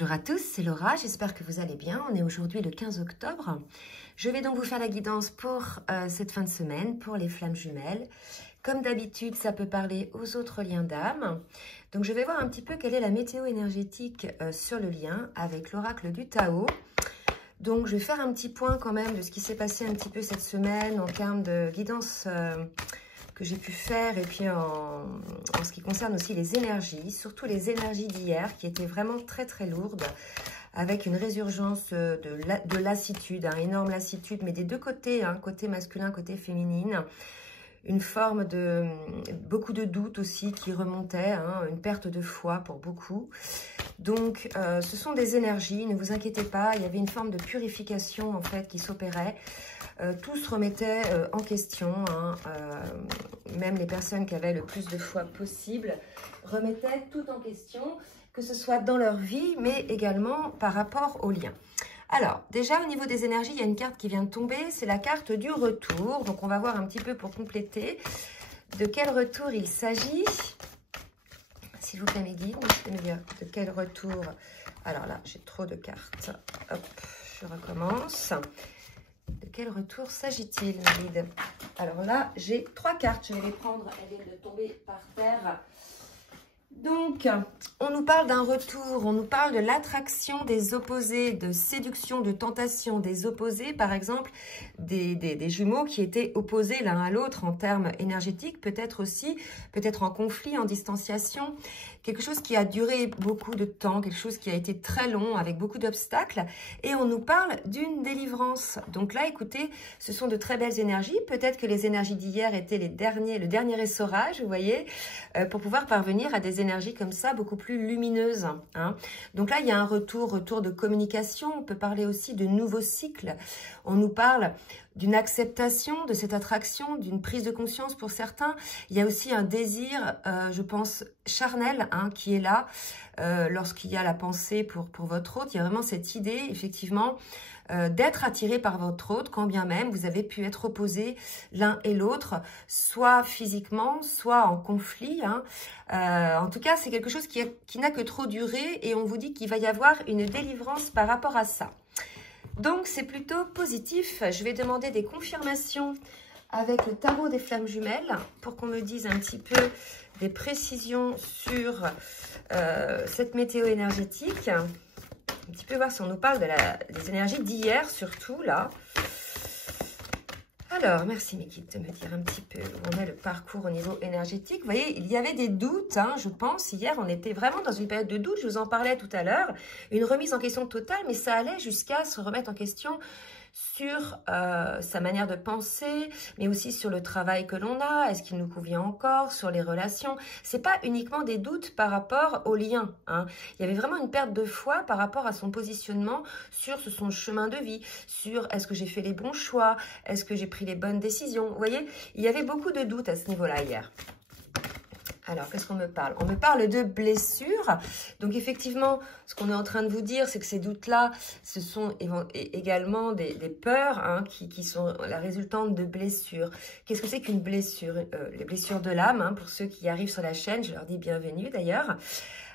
Bonjour à tous, c'est Laura, j'espère que vous allez bien. On est aujourd'hui le 15 octobre. Je vais donc vous faire la guidance pour cette fin de semaine, pour les flammes jumelles. Comme d'habitude, ça peut parler aux autres liens d'âme. Donc je vais voir un petit peu quelle est la météo énergétique sur le lien avec l'oracle du Tao. Donc je vais faire un petit point quand même de ce qui s'est passé un petit peu cette semaine en termes de guidance que j'ai pu faire, et puis en ce qui concerne aussi les énergies, surtout les énergies d'hier qui étaient vraiment très très lourdes, avec une résurgence de lassitude, énorme lassitude, mais des deux côtés, côté masculin, côté féminine, une forme de beaucoup de doutes aussi qui remontaient, une perte de foi pour beaucoup. Donc ce sont des énergies, ne vous inquiétez pas, il y avait une forme de purification en fait qui s'opérait. Tout se remettait en question, même les personnes qui avaient le plus de foi possible remettaient tout en question, que ce soit dans leur vie, mais également par rapport aux liens. Alors, déjà au niveau des énergies, il y a une carte qui vient de tomber, c'est la carte du retour. Donc on va voir un petit peu pour compléter de quel retour il s'agit. S'il vous plaît mes guides, n'hésitez me dire de quel retour. Alors là, j'ai trop de cartes. Hop, je recommence. De quel retour s'agit-il, mes guides? Alors là, j'ai 3 cartes. Je vais les prendre. Elles viennent de tomber par terre. Donc, on nous parle d'un retour. On nous parle de l'attraction des opposés, de séduction, de tentation des opposés. Par exemple, des jumeaux qui étaient opposés l'un à l'autre en termes énergétiques. Peut-être aussi, peut-être en conflit, en distanciation. Quelque chose qui a duré beaucoup de temps, quelque chose qui a été très long avec beaucoup d'obstacles. Et on nous parle d'une délivrance. Donc là, écoutez, ce sont de très belles énergies. Peut-être que les énergies d'hier étaient le dernier essorage, vous voyez, pour pouvoir parvenir à des énergies comme ça, beaucoup plus lumineuses. Donc là, il y a un retour de communication. On peut parler aussi de nouveaux cycles. On nous parle d'une acceptation de cette attraction, d'une prise de conscience pour certains. Il y a aussi un désir, je pense, charnel qui est là lorsqu'il y a la pensée pour votre autre. Il y a vraiment cette idée, effectivement, d'être attiré par votre autre, quand bien même vous avez pu être opposés l'un et l'autre, soit physiquement, soit en conflit. En tout cas, c'est quelque chose qui n'a que trop duré, et on vous dit qu'il va y avoir une délivrance par rapport à ça. Donc, c'est plutôt positif. Je vais demander des confirmations avec le tarot des flammes jumelles pour qu'on me dise un petit peu des précisions sur cette météo énergétique. Un petit peu voir si on nous parle des énergies d'hier, surtout là. Alors, merci mes guides de me dire un petit peu où on est le parcours au niveau énergétique. Vous voyez, il y avait des doutes, je pense. Hier, on était vraiment dans une période de doute. Je vous en parlais tout à l'heure. Une remise en question totale, mais ça allait jusqu'à se remettre en question sur sa manière de penser, mais aussi sur le travail que l'on a, est-ce qu'il nous convient encore, sur les relations. C'est pas uniquement des doutes par rapport aux liens. Il y avait vraiment une perte de foi par rapport à son positionnement sur son chemin de vie, sur est-ce que j'ai fait les bons choix, est-ce que j'ai pris les bonnes décisions. Vous voyez, il y avait beaucoup de doutes à ce niveau-là hier. Alors, qu'est-ce qu'on me parle? On me parle de blessures. Donc, effectivement, ce qu'on est en train de vous dire, c'est que ces doutes-là, ce sont également des peurs qui sont la résultante de blessures. Qu'est-ce que c'est qu'une blessure? Les blessures de l'âme, pour ceux qui arrivent sur la chaîne, je leur dis bienvenue d'ailleurs.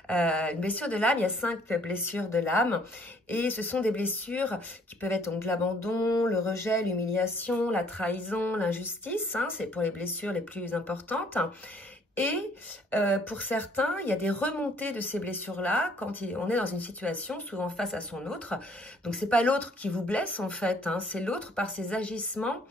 Une blessure de l'âme, il y a 5 blessures de l'âme. Et ce sont des blessures qui peuvent être donc l'abandon, le rejet, l'humiliation, la trahison, l'injustice. C'est pour les blessures les plus importantes. Et pour certains, il y a des remontées de ces blessures-là quand on est dans une situation souvent face à son autre. Donc, c'est pas l'autre qui vous blesse en fait, c'est l'autre par ses agissements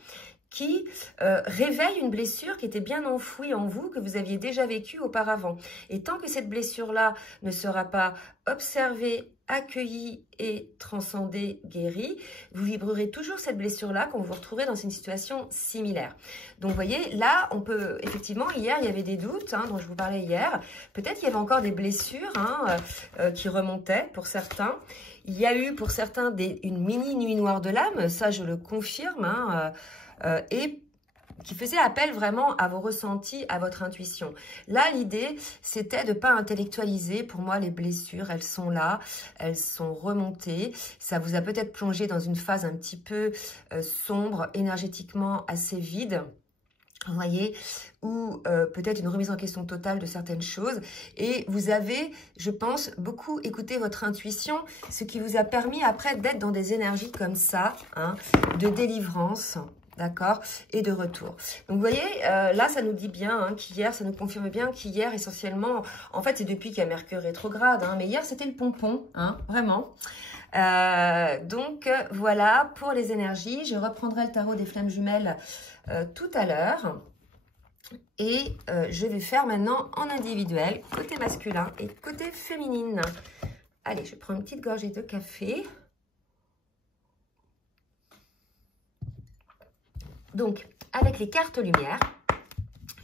qui réveille une blessure qui était bien enfouie en vous, que vous aviez déjà vécue auparavant. Et tant que cette blessure-là ne sera pas observée, accueillie et transcendée, guérie, vous vibrerez toujours cette blessure-là quand vous vous retrouverez dans une situation similaire. Donc, vous voyez, là, on peut, effectivement, hier, il y avait des doutes, dont je vous parlais hier. Peut-être qu'il y avait encore des blessures qui remontaient pour certains. Il y a eu pour certains une mini nuit noire de l'âme, ça je le confirme, et qui faisait appel vraiment à vos ressentis, à votre intuition. Là, l'idée, c'était de ne pas intellectualiser. Pour moi, les blessures, elles sont là, elles sont remontées. Ça vous a peut-être plongé dans une phase un petit peu sombre, énergétiquement assez vide. vous voyez, ou peut-être une remise en question totale de certaines choses. Et vous avez, je pense, beaucoup écouté votre intuition, ce qui vous a permis après d'être dans des énergies comme ça, hein, de délivrance, d'accord, et de retour. Donc, vous voyez, là, ça nous dit bien hein, qu'hier, ça nous confirme bien qu'hier, essentiellement, en fait, c'est depuis qu'il y a Mercure rétrograde, hein, mais hier, c'était le pompon, hein, vraiment. Donc, voilà, pour les énergies, je reprendrai le tarot des flammes jumelles tout à l'heure. Et je vais faire maintenant en individuel, côté masculin et côté féminine. Allez, je prends une petite gorgée de café. Donc, avec les cartes lumière,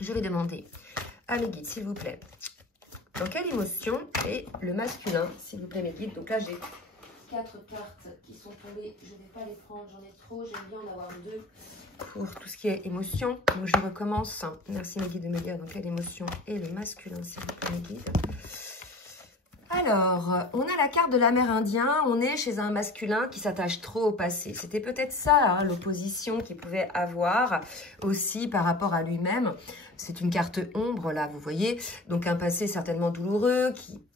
je vais demander à mes guides, s'il vous plaît, dans quelle émotion est le masculin, s'il vous plaît, mes guides. Donc là, j'ai 4 cartes qui sont tombées. Je ne vais pas les prendre, j'en ai trop. J'aime bien en avoir 2 pour tout ce qui est émotion. Donc, je recommence. Merci, mes guides, de me dire dans quelle émotion est le masculin, s'il vous plaît, mes guides. Alors, on a la carte de l'Amérindien. On est chez un masculin qui s'attache trop au passé. C'était peut-être ça, hein, l'opposition qu'il pouvait avoir aussi par rapport à lui-même. C'est une carte ombre, là, vous voyez. Donc, un passé certainement douloureux,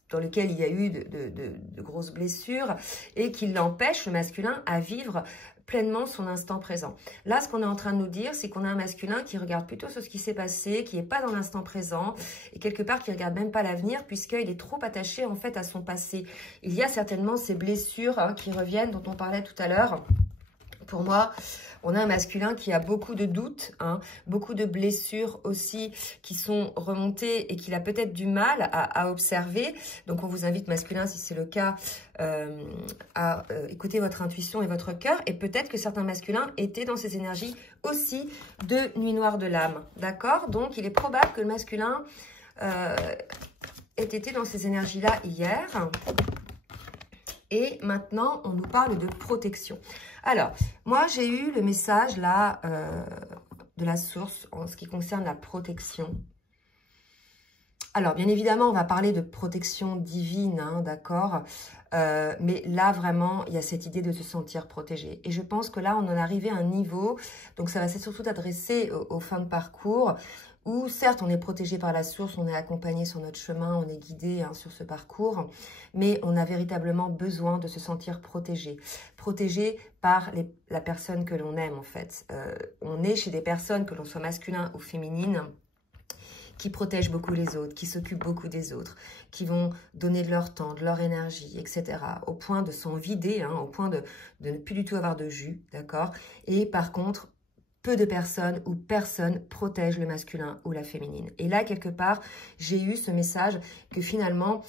dans lequel il y a eu de grosses blessures et qui l'empêche, le masculin, à vivre pleinement son instant présent. Là, ce qu'on est en train de nous dire, c'est qu'on a un masculin qui regarde plutôt sur ce qui s'est passé, qui n'est pas dans l'instant présent et quelque part qui ne regarde même pas l'avenir puisqu'il est trop attaché en fait à son passé. Il y a certainement ces blessures hein, qui reviennent, dont on parlait tout à l'heure. Pour moi, on a un masculin qui a beaucoup de doutes, hein, beaucoup de blessures aussi qui sont remontées et qu'il a peut-être du mal à observer. Donc, on vous invite, masculin, si c'est le cas, à écouter votre intuition et votre cœur. Et peut-être que certains masculins étaient dans ces énergies aussi de nuit noire de l'âme. D'accord? Donc, il est probable que le masculin ait été dans ces énergies-là hier. Et maintenant, on nous parle de protection. Alors, moi, j'ai eu le message là de la source en ce qui concerne la protection. Alors, bien évidemment, on va parler de protection divine, hein, d'accord, mais là, vraiment, il y a cette idée de se sentir protégé. Et je pense que là, on en est arrivé à un niveau, donc ça va surtout adresser aux fins de parcours, où certes, on est protégé par la source, on est accompagné sur notre chemin, on est guidé hein, sur ce parcours, mais on a véritablement besoin de se sentir protégé. Protégé par la personne que l'on aime, en fait. On est chez des personnes, que l'on soit masculin ou féminine, qui protègent beaucoup les autres, qui s'occupent beaucoup des autres, qui vont donner de leur temps, de leur énergie, etc. Au point de s'en vider, hein, au point de ne plus du tout avoir de jus, d'accord? Et par contre, peu de personnes ou personne protège le masculin ou la féminine. Et là, quelque part, j'ai eu ce message que finalement,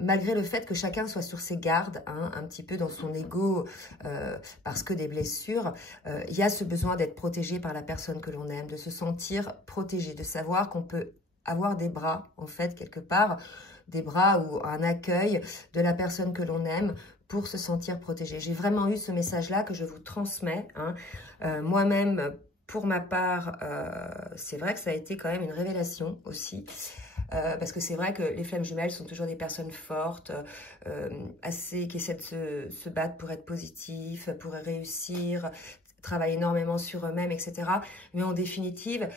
malgré le fait que chacun soit sur ses gardes, hein, un petit peu dans son ego, parce que des blessures, il y a ce besoin d'être protégé par la personne que l'on aime, de se sentir protégé, de savoir qu'on peut avoir des bras, en fait, quelque part, des bras ou un accueil de la personne que l'on aime pour se sentir protégé. J'ai vraiment eu ce message-là que je vous transmets. Hein. Moi-même, pour ma part, c'est vrai que ça a été quand même une révélation aussi. Parce que c'est vrai que les flammes jumelles sont toujours des personnes fortes, qui essaient de se battre pour être positifs, pour réussir, travaillent énormément sur eux-mêmes, etc. Mais en définitive,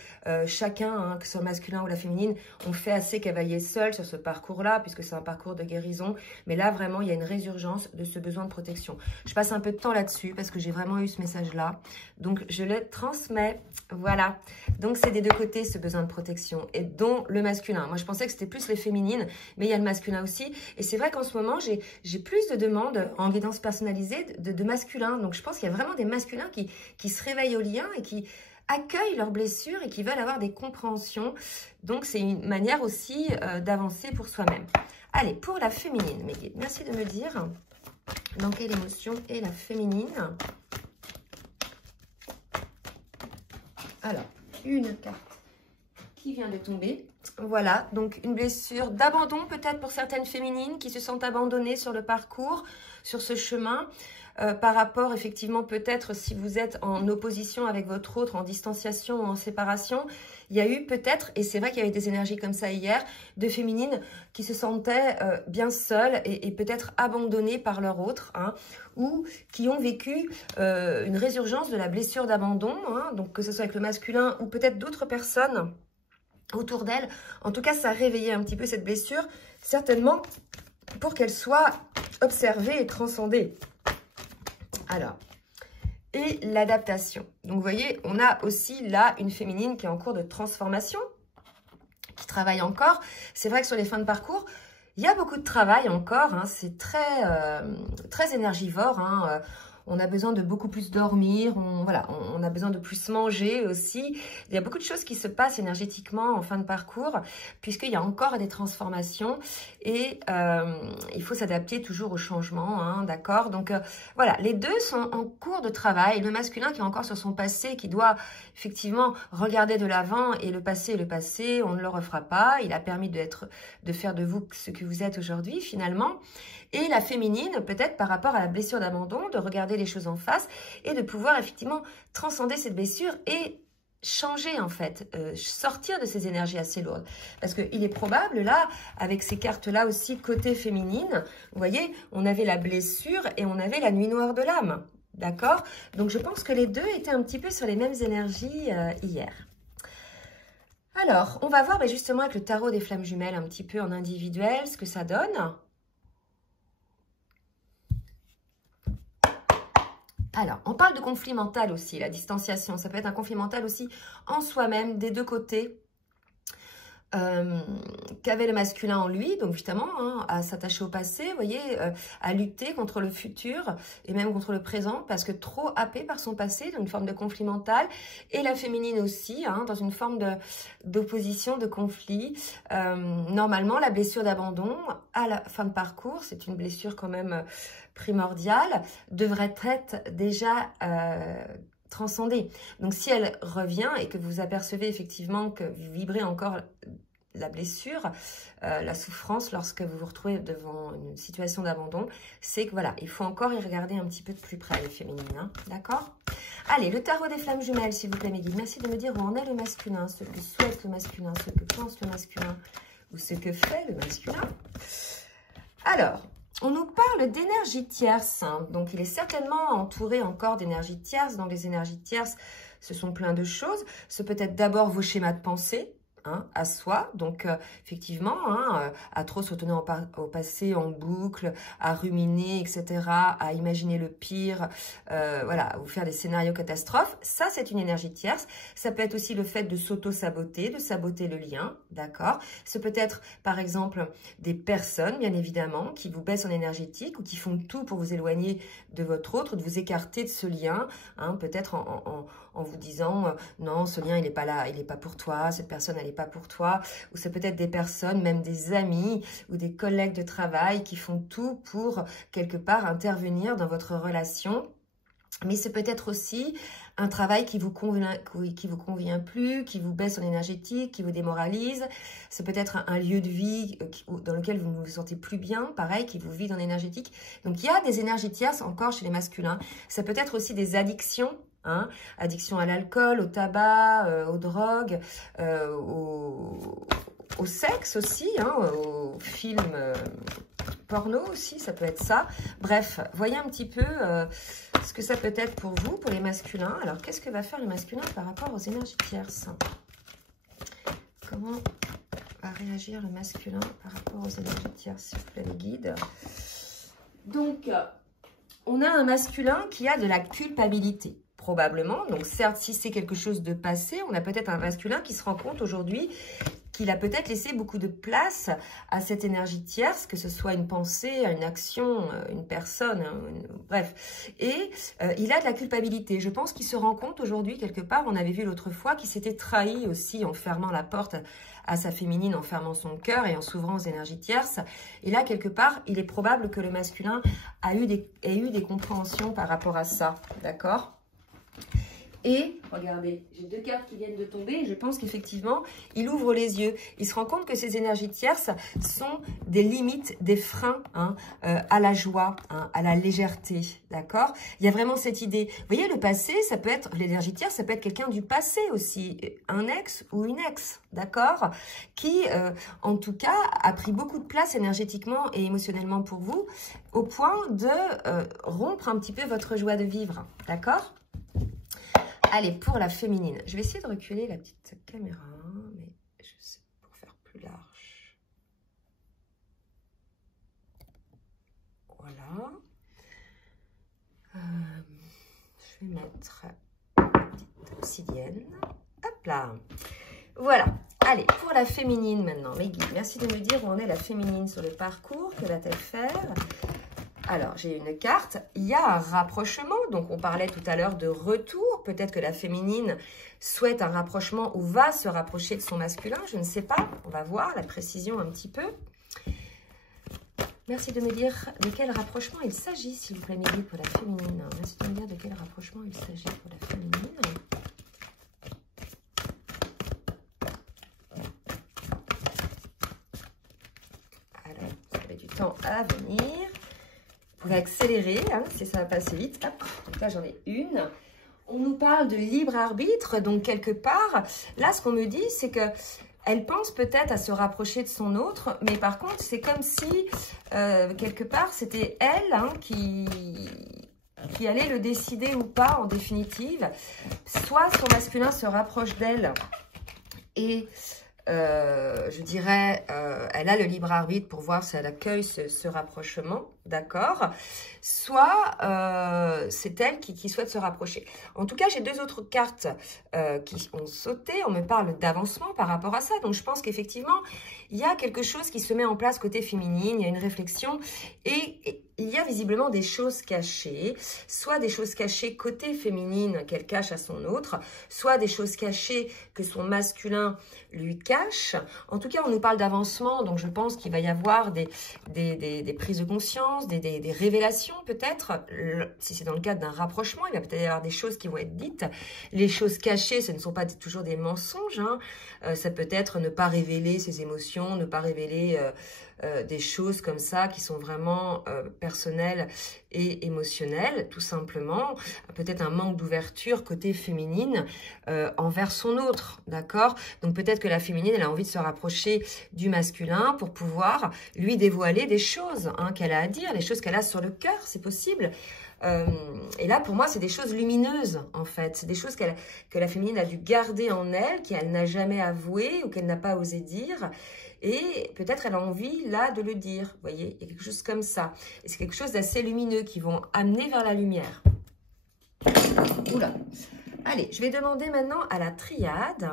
chacun, hein, que ce soit masculin ou la féminine, on fait assez cavalier seul sur ce parcours-là, puisque c'est un parcours de guérison. Mais là, vraiment, il y a une résurgence de ce besoin de protection. Je passe un peu de temps là-dessus, parce que j'ai vraiment eu ce message-là. Donc, je le transmets. Voilà. Donc, c'est des deux côtés, ce besoin de protection, et dont le masculin. Moi, je pensais que c'était plus les féminines, mais il y a le masculin aussi. Et c'est vrai qu'en ce moment, j'ai plus de demandes en guidance personnalisée de masculins. Donc, je pense qu'il y a vraiment des masculins qui se réveillent au lien et qui accueillent leurs blessures et qui veulent avoir des compréhensions. Donc, c'est une manière aussi d'avancer pour soi-même. Allez, pour la féminine, mes guides, merci de me dire dans quelle émotion est la féminine. Alors, une carte qui vient de tomber. Voilà, donc une blessure d'abandon peut-être pour certaines féminines qui se sentent abandonnées sur le parcours, sur ce chemin. Par rapport, effectivement, peut-être si vous êtes en opposition avec votre autre, en distanciation ou en séparation, il y a eu peut-être, et c'est vrai qu'il y avait des énergies comme ça hier, de féminines qui se sentaient bien seules et peut-être abandonnées par leur autre, hein, ou qui ont vécu une résurgence de la blessure d'abandon, hein, donc que ce soit avec le masculin ou peut-être d'autres personnes autour d'elles. En tout cas, ça a réveillé un petit peu cette blessure, certainement pour qu'elle soit observée et transcendée. Alors, et l'adaptation. Donc, vous voyez, on a aussi là une féminine qui est en cours de transformation, qui travaille encore. C'est vrai que sur les fins de parcours, il y a beaucoup de travail encore. Hein, c'est très énergivore. Hein, on a besoin de beaucoup plus dormir, on a besoin de plus manger aussi. Il y a beaucoup de choses qui se passent énergétiquement en fin de parcours, puisqu'il y a encore des transformations et il faut s'adapter toujours au changement, hein, d'accord? Donc voilà, les deux sont en cours de travail. Le masculin qui est encore sur son passé, qui doit effectivement regarder de l'avant, et le passé, on ne le refera pas. Il a permis de faire de vous ce que vous êtes aujourd'hui finalement. Et la féminine, peut-être par rapport à la blessure d'abandon, de regarder les choses en face et de pouvoir effectivement transcender cette blessure et changer en fait, sortir de ces énergies assez lourdes. Parce qu'il est probable là, avec ces cartes-là aussi côté féminine, vous voyez, on avait la blessure et on avait la nuit noire de l'âme. D'accord? Donc je pense que les deux étaient un petit peu sur les mêmes énergies hier. Alors, on va voir justement avec le tarot des flammes jumelles un petit peu en individuel ce que ça donne. Alors, on parle de conflit mental aussi, la distanciation. Ça peut être un conflit mental aussi en soi-même, des deux côtés, qu'avait le masculin en lui, donc justement, hein, à s'attacher au passé, vous voyez, à lutter contre le futur et même contre le présent, parce que trop happé par son passé, dans une forme de conflit mental, et la féminine aussi, hein, dans une forme d'opposition, de conflit. Normalement, la blessure d'abandon, à la fin de parcours, c'est une blessure quand même primordiale, devrait être déjà transcendée. Donc si elle revient et que vous apercevez effectivement que vous vibrez encore la blessure, la souffrance lorsque vous vous retrouvez devant une situation d'abandon, c'est que voilà, il faut encore y regarder un petit peu de plus près les féminines, hein, d'accord? Allez, le tarot des flammes jumelles, s'il vous plaît, mes guides. Merci de me dire où en est le masculin, ce que souhaite le masculin, ce que pense le masculin ou ce que fait le masculin. Alors, on nous parle d'énergie tierce, hein. Donc il est certainement entouré encore d'énergie tierce. Dans les énergies tierces, ce sont plein de choses. Ce peut être d'abord vos schémas de pensée, hein, à soi. Donc effectivement, hein, à trop se retourner au passé en boucle, à ruminer, etc., à imaginer le pire, voilà, à vous faire des scénarios catastrophes. Ça, c'est une énergie tierce. Ça peut être aussi le fait de s'auto-saboter, de saboter le lien, d'accord? Ce peut être, par exemple, des personnes, bien évidemment, qui vous baissent en énergétique ou qui font tout pour vous éloigner de votre autre, de vous écarter de ce lien, hein, peut-être en vous disant non, ce lien, il n'est pas là, il n'est pas pour toi, cette personne, elle n'est pas pour toi. Ou c'est peut-être des personnes, même des amis ou des collègues de travail qui font tout pour, quelque part, intervenir dans votre relation. Mais c'est peut-être aussi un travail qui vous convient plus, qui vous baisse en énergétique, qui vous démoralise. C'est peut-être un lieu de vie dans lequel vous ne vous sentez plus bien, pareil, qui vous vide en énergétique. Donc, il y a des énergies tierces encore chez les masculins. Ça peut être aussi des addictions. Hein, addiction à l'alcool, au tabac, aux drogues, au sexe aussi, hein, aux films porno aussi, ça peut être ça. Bref, voyez un petit peu ce que ça peut être pour vous, pour les masculins. Alors, qu'est-ce que va faire le masculin par rapport aux énergies tierces? Comment va réagir le masculin par rapport aux énergies tierces, s'il vous plaît, les guides? Donc, on a un masculin qui a de la culpabilité. Probablement, donc certes, si c'est quelque chose de passé, on a peut-être un masculin qui se rend compte aujourd'hui qu'il a peut-être laissé beaucoup de place à cette énergie tierce, que ce soit une pensée, une action, une personne, bref. Et il a de la culpabilité. Je pense qu'il se rend compte aujourd'hui, quelque part, on avait vu l'autre fois, qu'il s'était trahi aussi en fermant la porte à sa féminine, en fermant son cœur et en s'ouvrant aux énergies tierces. Et là, quelque part, il est probable que le masculin ait eu des compréhensions par rapport à ça, d'accord ? Et, regardez, j'ai 2 cartes qui viennent de tomber et je pense qu'effectivement, il ouvre les yeux. Il se rend compte que ces énergies tierces sont des limites, des freins hein, à la joie, hein, à la légèreté, d'accord? Il y a vraiment cette idée. Vous voyez, le passé, ça peut être, l'énergie tierce, ça peut être quelqu'un du passé aussi, un ex ou une ex, d'accord? Qui, en tout cas, a pris beaucoup de place énergétiquement et émotionnellement pour vous, au point de rompre un petit peu votre joie de vivre, d'accord? Allez, pour la féminine, je vais essayer de reculer la petite caméra, mais je sais pour faire plus large. Voilà. Je vais mettre la petite obsidienne. Hop là. Voilà. Allez, pour la féminine maintenant, mes guides, merci de me dire où en est la féminine sur le parcours. Que va-t-elle faire ? Alors, j'ai une carte, il y a un rapprochement, donc on parlait tout à l'heure de retour, peut-être que la féminine souhaite un rapprochement ou va se rapprocher de son masculin, je ne sais pas, on va voir la précision un petit peu. Merci de me dire de quel rapprochement il s'agit, s'il vous plaît, mes guides, pour la féminine. Merci de me dire de quel rapprochement il s'agit pour la féminine. Alors, vous avez du temps à venir. Vous pouvez accélérer, hein, si ça va passer vite. Hop, donc là, j'en ai une. On nous parle de libre arbitre, donc quelque part, là, ce qu'on me dit, c'est que elle pense peut-être à se rapprocher de son autre, mais par contre, c'est comme si, quelque part, c'était elle hein, qui allait le décider ou pas, en définitive. Soit son masculin se rapproche d'elle et... je dirais, elle a le libre arbitre pour voir si elle accueille ce rapprochement, d'accord? Soit c'est elle qui souhaite se rapprocher. En tout cas, j'ai 2 autres cartes qui ont sauté. On me parle d'avancement par rapport à ça. Donc, je pense qu'effectivement, il y a quelque chose qui se met en place côté féminine. Il y a une réflexion et il y a visiblement des choses cachées. Soit des choses cachées côté féminine qu'elle cache à son autre, soit des choses cachées que son masculin lui cache. En tout cas, on nous parle d'avancement. Donc, je pense qu'il va y avoir des prises de conscience, des révélations peut-être. Si c'est dans le cadre d'un rapprochement, il va peut-être y avoir des choses qui vont être dites. Les choses cachées, ce ne sont pas toujours des mensonges. Hein. Ça peut être ne pas révéler ses émotions, ne pas révéler des choses comme ça qui sont vraiment personnelles et émotionnelles, tout simplement. Peut-être un manque d'ouverture côté féminine envers son autre, d'accord? Donc peut-être que la féminine, elle a envie de se rapprocher du masculin pour pouvoir lui dévoiler des choses hein, qu'elle a à dire, les choses qu'elle a sur le cœur, c'est possible. Et là, pour moi, c'est des choses lumineuses, en fait. C'est des choses que la féminine a dû garder en elle, qu'elle n'a jamais avoué ou qu'elle n'a pas osé dire. Et peut-être elle a envie, là, de le dire. Vous voyez, il y a quelque chose comme ça. Et c'est quelque chose d'assez lumineux qui vont amener vers la lumière. Oula. Allez, je vais demander maintenant à la triade.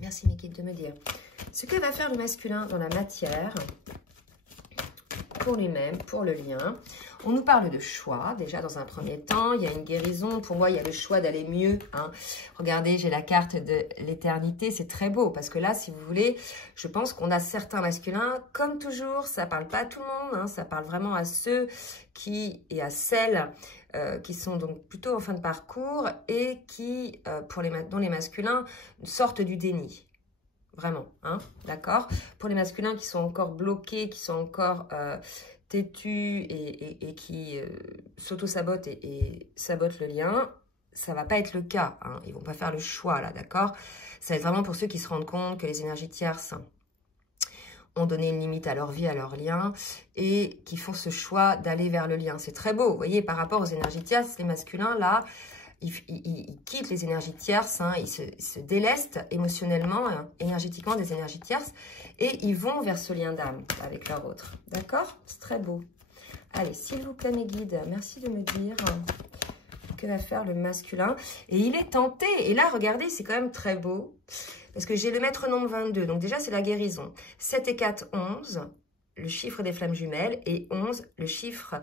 Merci, Mickey, de me dire ce que va faire le masculin dans la matière pour lui-même, pour le lien. On nous parle de choix, déjà dans un premier temps. Il y a une guérison. Pour moi, il y a le choix d'aller mieux. Hein. Regardez, j'ai la carte de l'éternité. C'est très beau parce que là, si vous voulez, je pense qu'on a certains masculins. Comme toujours, ça ne parle pas à tout le monde. Hein, ça parle vraiment à ceux qui et à celles qui sont donc plutôt en fin de parcours et qui, dont les masculins sortent du déni. Vraiment, hein, d'accord? Pour les masculins qui sont encore bloqués, qui sont encore têtus et qui s'auto-sabotent et sabotent le lien, ça va pas être le cas. Hein, ils vont pas faire le choix, là, d'accord? Ça va être vraiment pour ceux qui se rendent compte que les énergies tierces ont donné une limite à leur vie, à leur lien, et qui font ce choix d'aller vers le lien. C'est très beau, vous voyez, par rapport aux énergies tierces, les masculins, là, ils quittent les énergies tierces, hein, ils se délestent émotionnellement, énergétiquement des énergies tierces, et ils vont vers ce lien d'âme avec leur autre. D'accord? C'est très beau. Allez, s'il vous plaît, mes guides, merci de me dire que va faire le masculin. Et il est tenté. Et là, regardez, c'est quand même très beau, parce que j'ai le maître nombre 22. Donc déjà, c'est la guérison. 7 et 4, 11. Le chiffre des flammes jumelles, et 11, le chiffre,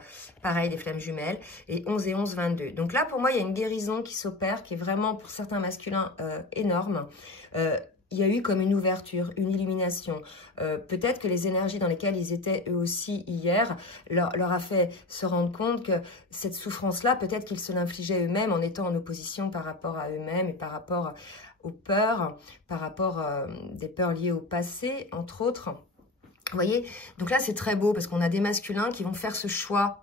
pareil, des flammes jumelles, et 11 et 11, 22. Donc là, pour moi, il y a une guérison qui s'opère, qui est vraiment, pour certains masculins, énorme. il y a eu comme une ouverture, une illumination. Peut-être que les énergies dans lesquelles ils étaient eux aussi hier leur a fait se rendre compte que cette souffrance-là, peut-être qu'ils se l'infligeaient eux-mêmes en étant en opposition par rapport à eux-mêmes et par rapport aux peurs, par rapport des peurs liées au passé, entre autres. Vous voyez, donc là c'est très beau parce qu'on a des masculins qui vont faire ce choix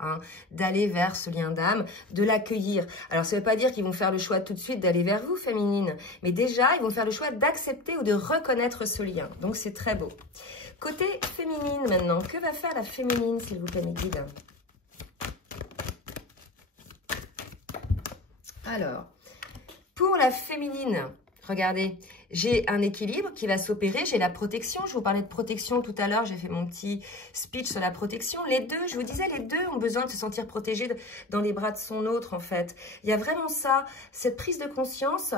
d'aller vers ce lien d'âme, de l'accueillir. Alors ça ne veut pas dire qu'ils vont faire le choix tout de suite d'aller vers vous, féminine, mais déjà ils vont faire le choix d'accepter ou de reconnaître ce lien. Donc c'est très beau. Côté féminine maintenant, que va faire la féminine s'il vous plaît mes guides? Alors, pour la féminine, regardez, j'ai un équilibre qui va s'opérer, j'ai la protection. Je vous parlais de protection tout à l'heure, j'ai fait mon petit speech sur la protection. Les deux, je vous disais, les deux ont besoin de se sentir protégés dans les bras de son autre, en fait. Il y a vraiment ça, cette prise de conscience,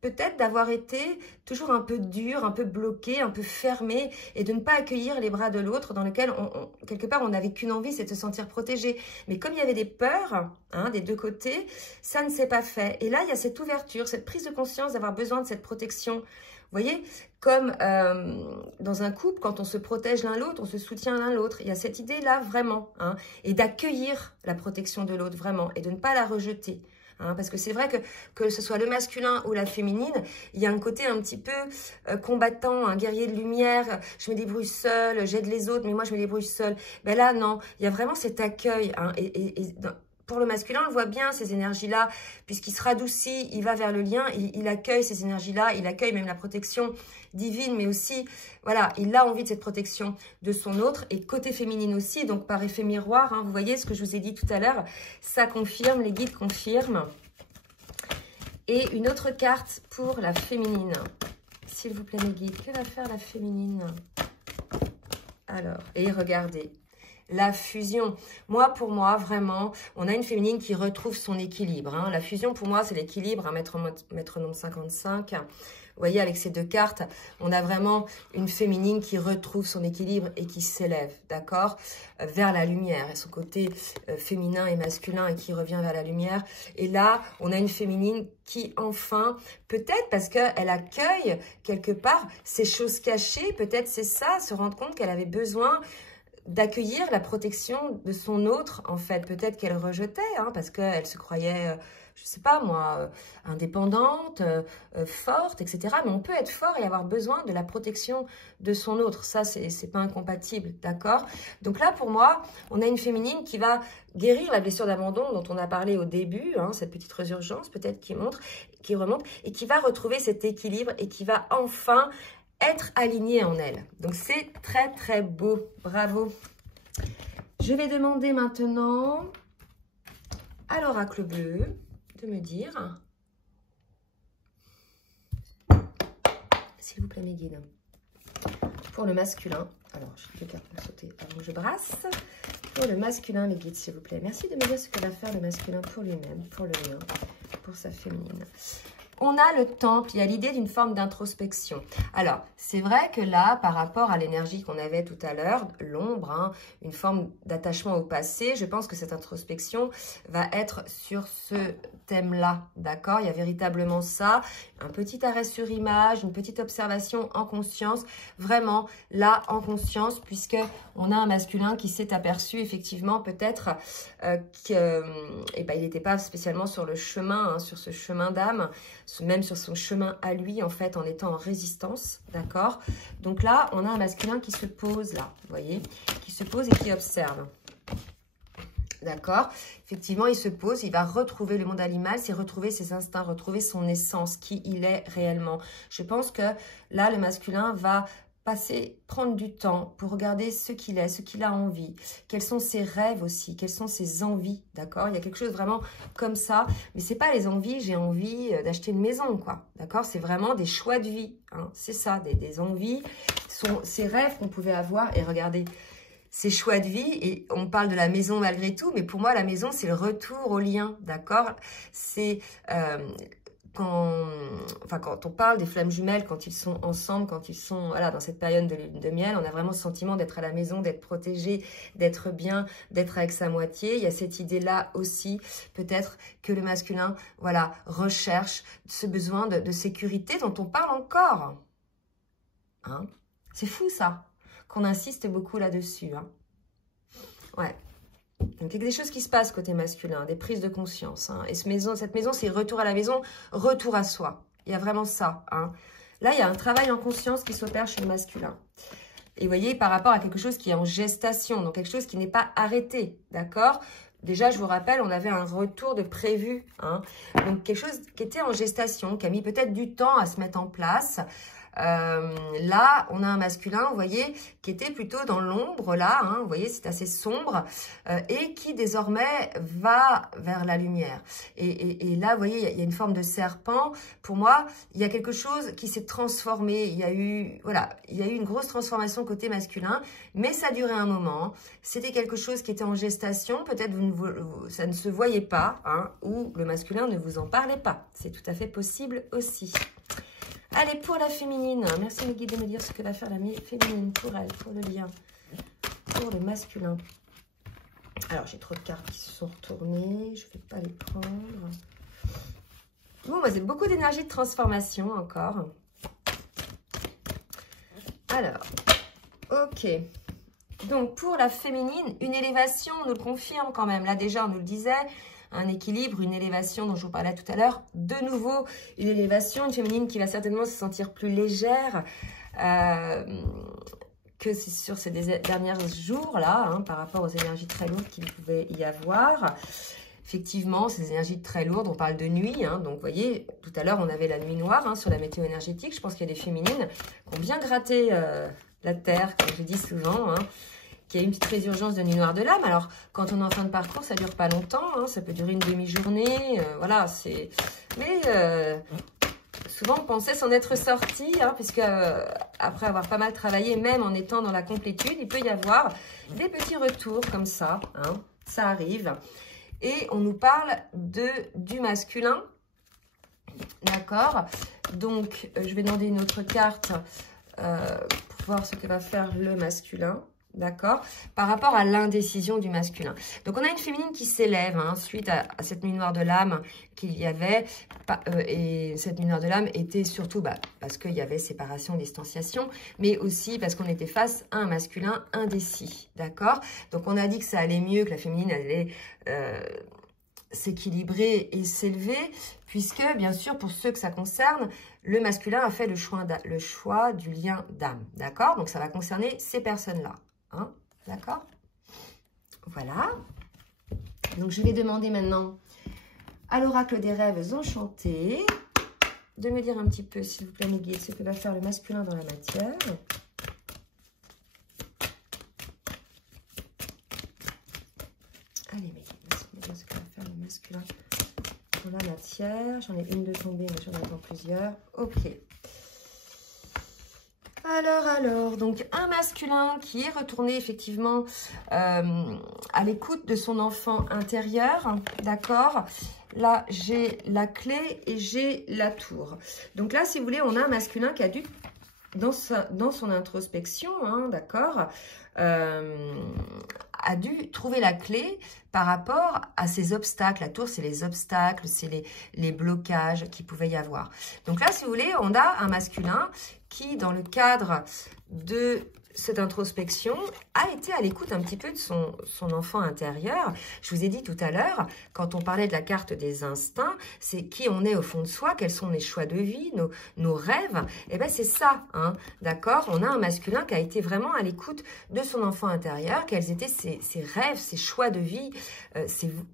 peut-être d'avoir été toujours un peu dur, un peu bloqué, un peu fermé, et de ne pas accueillir les bras de l'autre dans lequel, quelque part, on n'avait qu'une envie, c'est de se sentir protégé. Mais comme il y avait des peurs des deux côtés, ça ne s'est pas fait. Et là, il y a cette ouverture, cette prise de conscience d'avoir besoin de cette protection. Vous voyez, comme dans un couple, quand on se protège l'un l'autre, on se soutient l'un l'autre. Il y a cette idée-là vraiment, et d'accueillir la protection de l'autre vraiment, et de ne pas la rejeter. Parce que c'est vrai que ce soit le masculin ou la féminine, il y a un côté un petit peu combattant, un guerrier de lumière, je me débrouille seul, j'aide les autres, mais moi je me débrouille seul. Ben là, non, il y a vraiment cet accueil. Pour le masculin, on le voit bien, ces énergies-là, puisqu'il se radoucit, il va vers le lien, il accueille ces énergies-là, il accueille même la protection divine, mais aussi, voilà, il a envie de cette protection de son autre, et côté féminine aussi, donc par effet miroir, vous voyez ce que je vous ai dit tout à l'heure, ça confirme, les guides confirment. Et une autre carte pour la féminine, s'il vous plaît mes guides, que va faire la féminine? Alors, et regardez. La fusion, pour moi, vraiment, on a une féminine qui retrouve son équilibre. La fusion, pour moi, c'est l'équilibre à métronome 55. Vous voyez, avec ces deux cartes, on a vraiment une féminine qui retrouve son équilibre et qui s'élève, d'accord, vers la lumière. Et son côté féminin et masculin et qui revient vers la lumière. Et là, on a une féminine qui, enfin, peut-être parce qu'elle accueille quelque part ces choses cachées, peut-être c'est ça, se rendre compte qu'elle avait besoin d'accueillir la protection de son autre, en fait. Peut-être qu'elle rejetait, parce qu'elle se croyait, je sais pas moi, indépendante, forte, etc. Mais on peut être fort et avoir besoin de la protection de son autre. Ça, c'est pas incompatible, d'accord? Donc là, pour moi, on a une féminine qui va guérir la blessure d'abandon dont on a parlé au début, cette petite résurgence peut-être qui remonte, et qui va retrouver cet équilibre et qui va enfin être alignée en elle. Donc, c'est très, très beau. Bravo. Je vais demander maintenant à l'oracle bleu de me dire, s'il vous plaît, mes guides, pour le masculin. Alors, j'ai deux cartes pour sauter avant que je brasse. Pour le masculin, mes guides, s'il vous plaît. Merci de me dire ce que va faire le masculin pour lui-même, pour le mien, pour sa féminine. On a le temple, il y a l'idée d'une forme d'introspection. Alors, c'est vrai que là, par rapport à l'énergie qu'on avait tout à l'heure, l'ombre, une forme d'attachement au passé, je pense que cette introspection va être sur ce thème-là, d'accord? Il y a véritablement ça, un petit arrêt sur image, une petite observation en conscience, vraiment là, en conscience, puisque on a un masculin qui s'est aperçu, effectivement, peut-être qu'il n'était pas spécialement sur le chemin, sur ce chemin d'âme, même sur son chemin à lui, en fait, en étant en résistance, d'accord? Donc là, on a un masculin qui se pose, là, vous voyez, qui se pose et qui observe. D'accord? Effectivement, il se pose, il va retrouver le monde animal, c'est retrouver ses instincts, retrouver son essence, qui il est réellement. Je pense que là, le masculin va prendre du temps pour regarder ce qu'il est, ce qu'il a envie, quels sont ses rêves aussi, quelles sont ses envies, d'accord? Il y a quelque chose vraiment comme ça, mais c'est pas les envies, j'ai envie d'acheter une maison, quoi, d'accord? C'est vraiment des choix de vie, c'est ça, des envies, ces rêves qu'on pouvait avoir, et regardez, ces choix de vie, et on parle de la maison malgré tout, mais pour moi, la maison, c'est le retour au lien, d'accord? C'est quand on parle des flammes jumelles, quand ils sont ensemble, quand ils sont voilà, dans cette période de lune de miel, on a vraiment ce sentiment d'être à la maison, d'être protégé, d'être bien, d'être avec sa moitié. Il y a cette idée-là aussi, peut-être que le masculin voilà, recherche ce besoin de sécurité dont on parle encore. Hein? C'est fou ça, qu'on insiste beaucoup là-dessus. Hein? Ouais. Donc, il y a des choses qui se passent côté masculin, des prises de conscience. Hein. Et cette maison, c'est retour à la maison, retour à soi. Il y a vraiment ça. Hein. Là, il y a un travail en conscience qui s'opère chez le masculin. Et vous voyez, par rapport à quelque chose qui est en gestation, donc quelque chose qui n'est pas arrêté, d'accord? Déjà, je vous rappelle, on avait un retour de prévu. Hein. Donc, quelque chose qui était en gestation, qui a mis peut-être du temps à se mettre en place. Là, on a un masculin, vous voyez, qui était plutôt dans l'ombre, là, hein, vous voyez, c'est assez sombre, et qui désormais va vers la lumière. Et là, vous voyez, il y a une forme de serpent. Pour moi, il y a quelque chose qui s'est transformé. Il y a eu, voilà, il y a eu une grosse transformation côté masculin, mais ça a duré un moment. C'était quelque chose qui était en gestation. Peut-être ça ne se voyait pas, hein, ou le masculin ne vous en parlait pas. C'est tout à fait possible aussi. Allez, pour la féminine, merci mes guides de me dire ce que va faire la féminine pour elle, pour le lien, pour le masculin. Alors, j'ai trop de cartes qui se sont retournées, je ne vais pas les prendre. Bon, c'est beaucoup d'énergie de transformation encore. Alors, ok. Donc, pour la féminine, une élévation, on nous le confirme quand même. Là, déjà, on nous le disait. Un équilibre, une élévation dont je vous parlais tout à l'heure. De nouveau, une élévation, une féminine qui va certainement se sentir plus légère que sur ces derniers jours-là, hein, par rapport aux énergies très lourdes qu'il pouvait y avoir. Effectivement, ces énergies très lourdes, on parle de nuit. Hein, donc, vous voyez, tout à l'heure, on avait la nuit noire hein, sur la météo énergétique. Je pense qu'il y a des féminines qui ont bien gratté la terre, comme je dis souvent, hein, qu'il y a une petite résurgence de nuit noire de l'âme. Alors, quand on est en fin de parcours, ça ne dure pas longtemps. Hein, ça peut durer une demi-journée. Voilà, c'est... Mais souvent, on pensait s'en être sorti, hein, puisque après avoir pas mal travaillé, même en étant dans la complétude, il peut y avoir des petits retours comme ça. Hein, ça arrive. Et on nous parle du masculin. D'accord? Donc, je vais demander une autre carte pour voir ce que va faire le masculin. D'accord? Par rapport à l'indécision du masculin. Donc, on a une féminine qui s'élève hein, suite à cette nuit noire de l'âme qu'il y avait. Et cette nuit noire de l'âme était surtout parce qu'il y avait séparation, distanciation, mais aussi parce qu'on était face à un masculin indécis. D'accord? Donc, on a dit que ça allait mieux, que la féminine allait s'équilibrer et s'élever, puisque, bien sûr, pour ceux que ça concerne, le masculin a fait le choix du lien d'âme. D'accord? Donc, ça va concerner ces personnes-là. Hein, d'accord? Voilà. Donc, je vais demander maintenant à l'oracle des rêves enchantés de me dire un petit peu, s'il vous plaît, mes guides, ce que va faire le masculin dans la matière. Allez, mes guides, me dire ce que va faire le masculin dans la matière. J'en ai une de tombée, mais j'en attends plusieurs. Ok. Alors, donc un masculin qui est retourné effectivement à l'écoute de son enfant intérieur, d'accord? Là, j'ai la clé et j'ai la tour. Donc là, si vous voulez, on a un masculin qui a dû, dans son introspection, hein, d'accord, a dû trouver la clé par rapport à ces obstacles. La tour, c'est les obstacles, c'est les blocages qu'il pouvait y avoir. Donc là, si vous voulez, on a un masculin qui, dans le cadre de cette introspection, a été à l'écoute un petit peu de son enfant intérieur. Je vous ai dit tout à l'heure, quand on parlait de la carte des instincts, c'est qui on est au fond de soi, quels sont les choix de vie, nos rêves. Et bien, c'est ça, hein, d'accord? On a un masculin qui a été vraiment à l'écoute de son enfant intérieur, quels étaient ses rêves, ses choix de vie,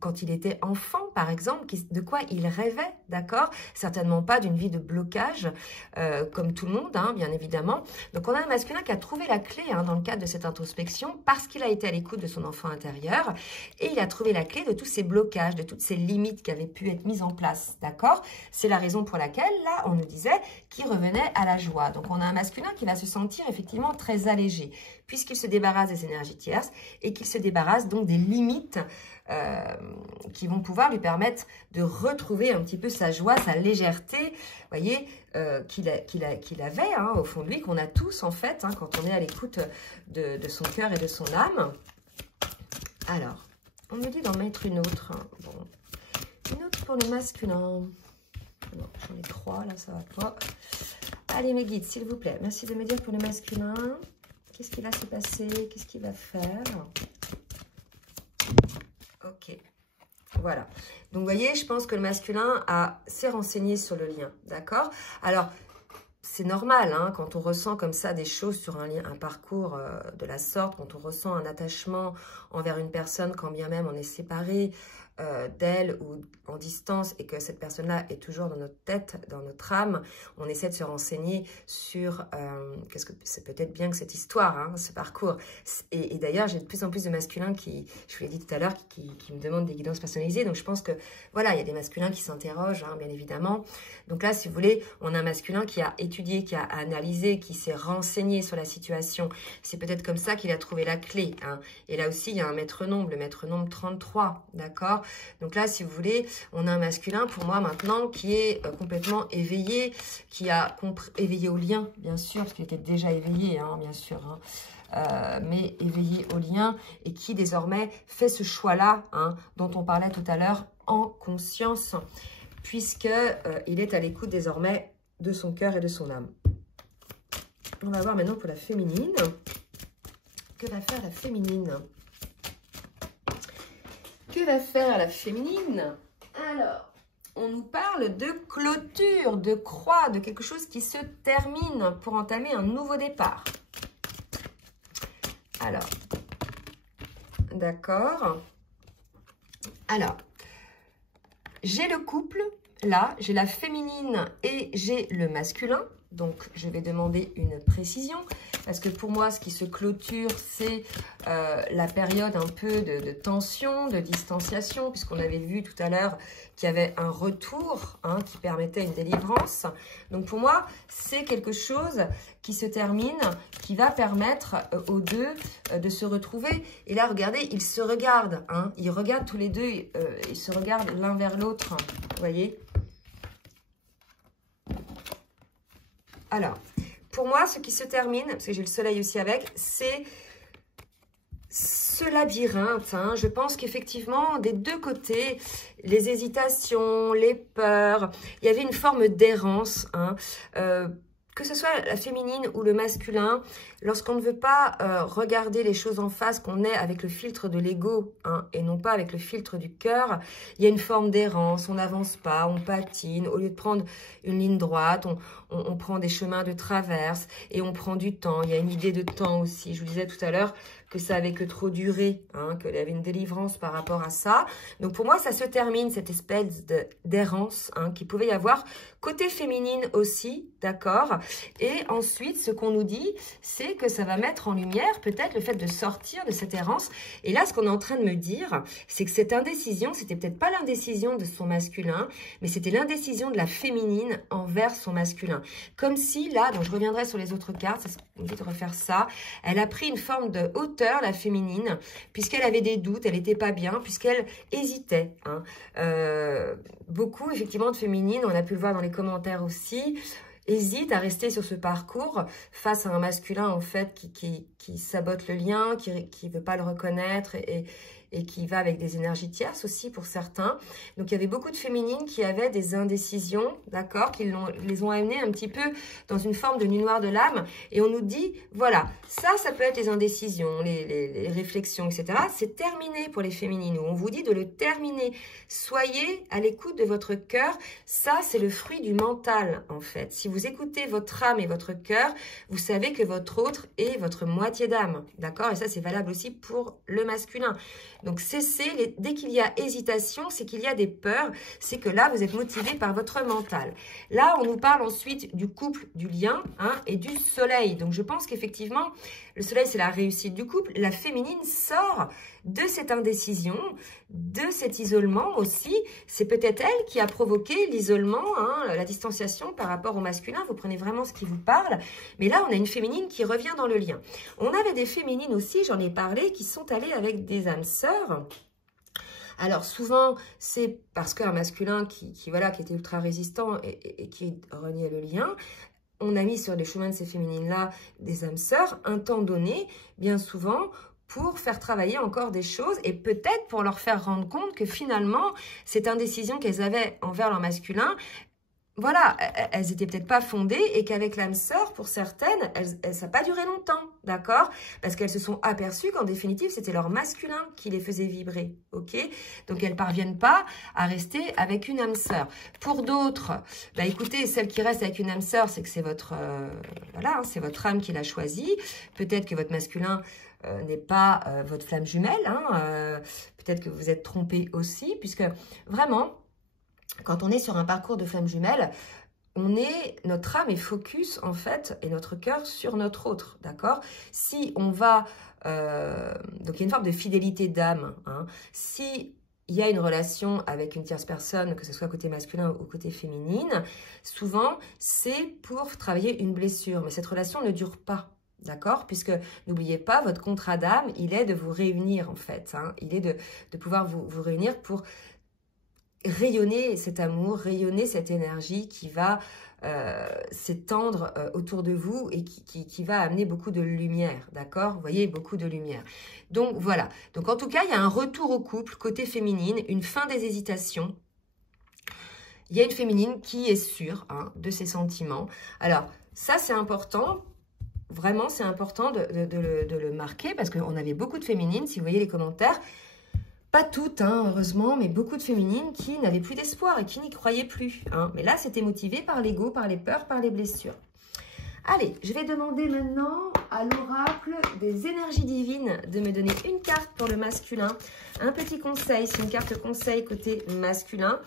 quand il était enfant, par exemple, de quoi il rêvait, d'accord? Certainement pas d'une vie de blocage, comme tout le monde, hein, bien évidemment. Donc, on a un masculin qui a trouvé la clé hein, dans le cadre de cette introspection parce qu'il a été à l'écoute de son enfant intérieur et il a trouvé la clé de tous ces blocages, de toutes ces limites qui avaient pu être mises en place, d'accord? C'est la raison pour laquelle, là, on nous disait qu'il revenait à la joie. Donc, on a un masculin qui va se sentir effectivement très allégé puisqu'il se débarrasse des énergies tierces et qu'il se débarrasse donc des limites qui vont pouvoir lui permettre de retrouver un petit peu sa joie, sa légèreté, vous voyez, qu'il avait hein, au fond de lui, qu'on a tous en fait, hein, quand on est à l'écoute de son cœur et de son âme. Alors, on me dit d'en mettre une autre. Hein. Bon. Une autre pour le masculin. Non, j'en ai 3, là, ça va pas. Allez, mes guides, s'il vous plaît. Merci de me dire pour le masculin. Qu'est-ce qui va se passer? Qu'est-ce qu'il va faire? Ok. Voilà. Donc, vous voyez, je pense que le masculin s'est renseigné sur le lien. D'accord? Alors, c'est normal, hein, quand on ressent comme ça des choses sur un parcours de la sorte, quand on ressent un attachement envers une personne, quand bien même on est séparé d'elle ou en distance et que cette personne-là est toujours dans notre tête, dans notre âme, on essaie de se renseigner sur qu'est-ce que c'est peut-être bien que cette histoire, hein, ce parcours. Et d'ailleurs, j'ai de plus en plus de masculins qui, je vous l'ai dit tout à l'heure, qui me demandent des guidances personnalisées. Donc, je pense que, voilà, il y a des masculins qui s'interrogent, hein, bien évidemment. Donc là, si vous voulez, on a un masculin qui a étudié, qui a analysé, qui s'est renseigné sur la situation. C'est peut-être comme ça qu'il a trouvé la clé. Hein. Et là aussi, il y a un maître-nombre, le maître-nombre 33, d'accord? Donc là, si vous voulez, on a un masculin, pour moi, maintenant, qui est complètement éveillé, qui a éveillé au lien, bien sûr, parce qu'il était déjà éveillé, hein, bien sûr, hein, mais éveillé au lien, et qui, désormais, fait ce choix-là, hein, dont on parlait tout à l'heure, en conscience, puisque il est à l'écoute, désormais, de son cœur et de son âme. On va voir maintenant pour la féminine. Que va faire la féminine ? Que va faire la féminine? Alors, on nous parle de clôture, de croix, de quelque chose qui se termine pour entamer un nouveau départ. Alors, d'accord. Alors, j'ai le couple, là, j'ai la féminine et j'ai le masculin. Donc, je vais demander une précision. Parce que pour moi, ce qui se clôture, c'est la période un peu de tension, de distanciation, puisqu'on avait vu tout à l'heure qu'il y avait un retour hein, qui permettait une délivrance. Donc pour moi, c'est quelque chose qui se termine, qui va permettre aux deux de se retrouver. Et là, regardez, ils se regardent. Hein, ils regardent tous les deux, ils se regardent l'un vers l'autre. Vous voyez ? Alors, pour moi, ce qui se termine, parce que j'ai le soleil aussi avec, c'est ce labyrinthe. Hein. Je pense qu'effectivement, des deux côtés, les hésitations, les peurs, il y avait une forme d'errance. Hein. Que ce soit la féminine ou le masculin, lorsqu'on ne veut pas regarder les choses en face, qu'on est avec le filtre de l'ego hein, et non pas avec le filtre du cœur, il y a une forme d'errance, on n'avance pas, on patine. Au lieu de prendre une ligne droite, on prend des chemins de traverse et on prend du temps. Il y a une idée de temps aussi. Je vous disais tout à l'heure que ça avait que trop duré, hein, qu'il y avait une délivrance par rapport à ça. Donc pour moi, ça se termine, cette espèce d'errance hein, qu'il pouvait y avoir côté féminine aussi, d'accord. Et ensuite, ce qu'on nous dit, c'est que ça va mettre en lumière peut-être le fait de sortir de cette errance. Et là, ce qu'on est en train de me dire, c'est que cette indécision, c'était peut-être pas l'indécision de son masculin, mais c'était l'indécision de la féminine envers son masculin. Comme si, là, donc je reviendrai sur les autres cartes, ça me dit de refaire ça, elle a pris une forme de hauteur, la féminine, puisqu'elle avait des doutes, elle n'était pas bien, puisqu'elle hésitait. Hein. Beaucoup, effectivement, de féminines, on a pu le voir dans les commentaires aussi, hésite à rester sur ce parcours face à un masculin en fait qui sabote le lien, qui veut pas le reconnaître et qui va avec des énergies tierces aussi pour certains. Donc, il y avait beaucoup de féminines qui avaient des indécisions, d'accord, qui les ont amenées un petit peu dans une forme de nuit noire de l'âme. Et on nous dit, voilà, ça peut être les indécisions, les réflexions, etc. C'est terminé pour les féminines. On vous dit de le terminer. Soyez à l'écoute de votre cœur. Ça, c'est le fruit du mental, en fait. Si vous écoutez votre âme et votre cœur, vous savez que votre autre est votre moitié d'âme, d'accord? Et ça, c'est valable aussi pour le masculin. Donc, cessez, dès qu'il y a hésitation, c'est qu'il y a des peurs, c'est que là, vous êtes motivé par votre mental. Là, on nous parle ensuite du couple, du lien hein, et du soleil. Donc, je pense qu'effectivement, le soleil, c'est la réussite du couple. La féminine sort de cette indécision, de cet isolement aussi. C'est peut-être elle qui a provoqué l'isolement, hein, la distanciation par rapport au masculin. Vous prenez vraiment ce qui vous parle. Mais là, on a une féminine qui revient dans le lien. On avait des féminines aussi, j'en ai parlé, qui sont allées avec des âmes sœurs Alors souvent, c'est parce qu'un masculin qui était ultra résistant et qui reniait le lien, on a mis sur les chemins de ces féminines-là des âmes sœurs, un temps donné, bien souvent, pour faire travailler encore des choses et peut-être pour leur faire rendre compte que finalement, cette indécision qu'elles avaient envers leur masculin, voilà, elles étaient peut-être pas fondées et qu'avec l'âme sœur, pour certaines, ça n'a pas duré longtemps, d'accord? Parce qu'elles se sont aperçues qu'en définitive, c'était leur masculin qui les faisait vibrer, ok? Donc, elles parviennent pas à rester avec une âme sœur. Pour d'autres, bah écoutez, celle qui reste avec une âme sœur, c'est que c'est votre, voilà, hein, c'est votre âme qui l'a choisi. Peut-être que votre masculin n'est pas votre flamme jumelle, hein, peut-être que vous êtes trompé aussi, puisque vraiment, quand on est sur un parcours de flamme jumelle, notre âme est focus, en fait, et notre cœur sur notre autre, d'accord? Si on va... donc, il y a une forme de fidélité d'âme. Hein. Si il y a une relation avec une tierce personne, que ce soit côté masculin ou côté féminine, souvent, c'est pour travailler une blessure. Mais cette relation ne dure pas. D'accord? Puisque, n'oubliez pas, votre contrat d'âme, il est de vous réunir, en fait. Hein. Il est de pouvoir vous réunir pour rayonner cet amour, rayonner cette énergie qui va s'étendre autour de vous et qui va amener beaucoup de lumière, d'accord? Vous voyez, beaucoup de lumière. Donc, voilà. Donc, en tout cas, il y a un retour au couple, côté féminine, une fin des hésitations. Il y a une féminine qui est sûre hein, de ses sentiments. Alors, ça, c'est important. Vraiment, c'est important de le marquer parce qu'on avait beaucoup de féminines, si vous voyez les commentaires, pas toutes, hein, heureusement, mais beaucoup de féminines qui n'avaient plus d'espoir et qui n'y croyaient plus. Hein. Mais là, c'était motivé par l'ego, par les peurs, par les blessures. Allez, je vais demander maintenant à l'oracle des énergies divines de me donner une carte pour le masculin. Un petit conseil, c'est une carte conseil côté masculin.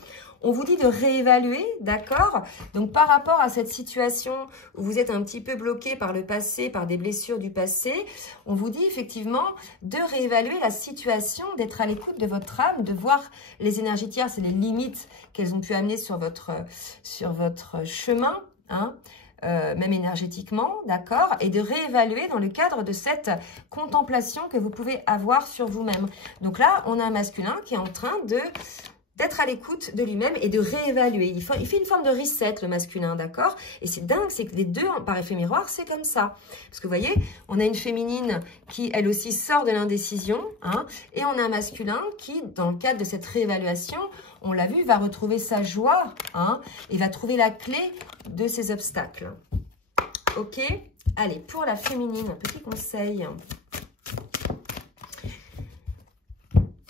On vous dit de réévaluer, d'accord? Donc, par rapport à cette situation où vous êtes un petit peu bloqué par le passé, par des blessures du passé, on vous dit effectivement de réévaluer la situation, d'être à l'écoute de votre âme, de voir les énergies tierces et les limites qu'elles ont pu amener sur votre chemin, hein, même énergétiquement, d'accord? Et de réévaluer dans le cadre de cette contemplation que vous pouvez avoir sur vous-même. Donc là, on a un masculin qui est en train d'être à l'écoute de lui-même et de réévaluer. Il fait une forme de reset, le masculin, d'accord? Et c'est dingue, c'est que les deux, par effet miroir, c'est comme ça. Parce que vous voyez, on a une féminine qui, elle aussi, sort de l'indécision, hein, et on a un masculin qui, dans le cadre de cette réévaluation, on l'a vu, va retrouver sa joie, hein, et va trouver la clé de ses obstacles. Ok? Allez, pour la féminine, un petit conseil.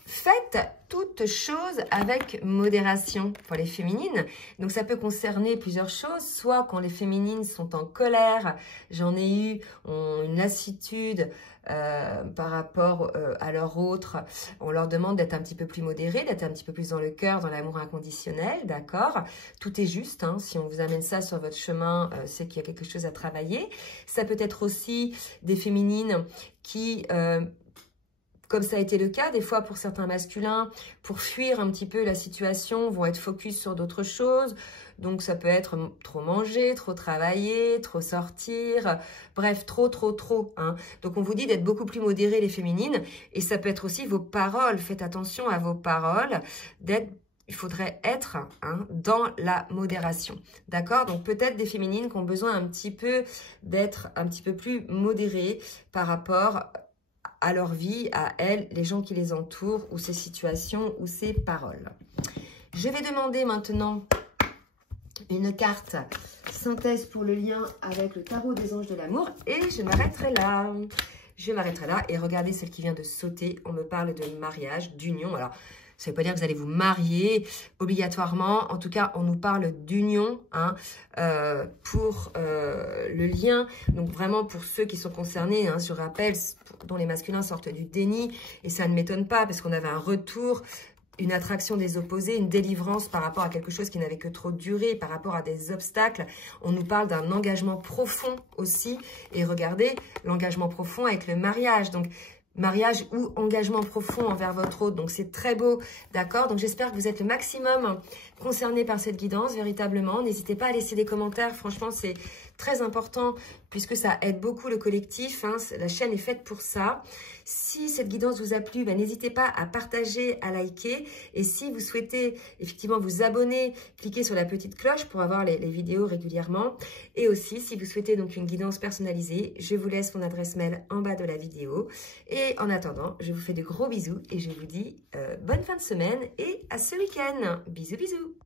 Faites toutes choses avec modération pour les féminines. Donc, ça peut concerner plusieurs choses. Soit quand les féminines sont en colère, j'en ai eu, ont une lassitude par rapport à leur autre. On leur demande d'être un petit peu plus modérés, d'être un petit peu plus dans le cœur, dans l'amour inconditionnel, d'accord? Tout est juste. Hein. Si on vous amène ça sur votre chemin, c'est qu'il y a quelque chose à travailler. Ça peut être aussi des féminines qui... comme ça a été le cas, des fois pour certains masculins, pour fuir un petit peu la situation, vont être focus sur d'autres choses. Donc ça peut être trop manger, trop travailler, trop sortir, bref, trop. Hein. Donc on vous dit d'être beaucoup plus modérés les féminines. Et ça peut être aussi vos paroles. Faites attention à vos paroles, il faudrait être hein, dans la modération. D'accord? Donc peut-être des féminines qui ont besoin un petit peu d'être un petit peu plus modérées par rapport à leur vie, à elles, les gens qui les entourent, ou ces situations, ou ces paroles. Je vais demander maintenant une carte synthèse pour le lien avec le tarot des anges de l'amour. Et je m'arrêterai là. Je m'arrêterai là. Et regardez celle qui vient de sauter. On me parle de mariage, d'union. Alors, ça ne veut pas dire que vous allez vous marier obligatoirement. En tout cas, on nous parle d'union hein, pour le lien. Donc, vraiment, pour ceux qui sont concernés, hein, je rappelle, dont les masculins sortent du déni. Et ça ne m'étonne pas parce qu'on avait un retour, une attraction des opposés, une délivrance par rapport à quelque chose qui n'avait que trop duré, par rapport à des obstacles. On nous parle d'un engagement profond aussi. Et regardez, l'engagement profond avec le mariage. Donc, mariage ou engagement profond envers votre autre. Donc, c'est très beau, d'accord? Donc, j'espère que vous êtes le maximum concernés par cette guidance, véritablement. N'hésitez pas à laisser des commentaires. Franchement, c'est très important puisque ça aide beaucoup le collectif. Hein, la chaîne est faite pour ça. Si cette guidance vous a plu, n'hésitez pas à partager, à liker. Et si vous souhaitez effectivement vous abonner, cliquez sur la petite cloche pour avoir les vidéos régulièrement. Et aussi, si vous souhaitez donc une guidance personnalisée, je vous laisse mon adresse mail en bas de la vidéo. Et en attendant, je vous fais de gros bisous et je vous dis bonne fin de semaine et à ce week-end. Bisous, bisous.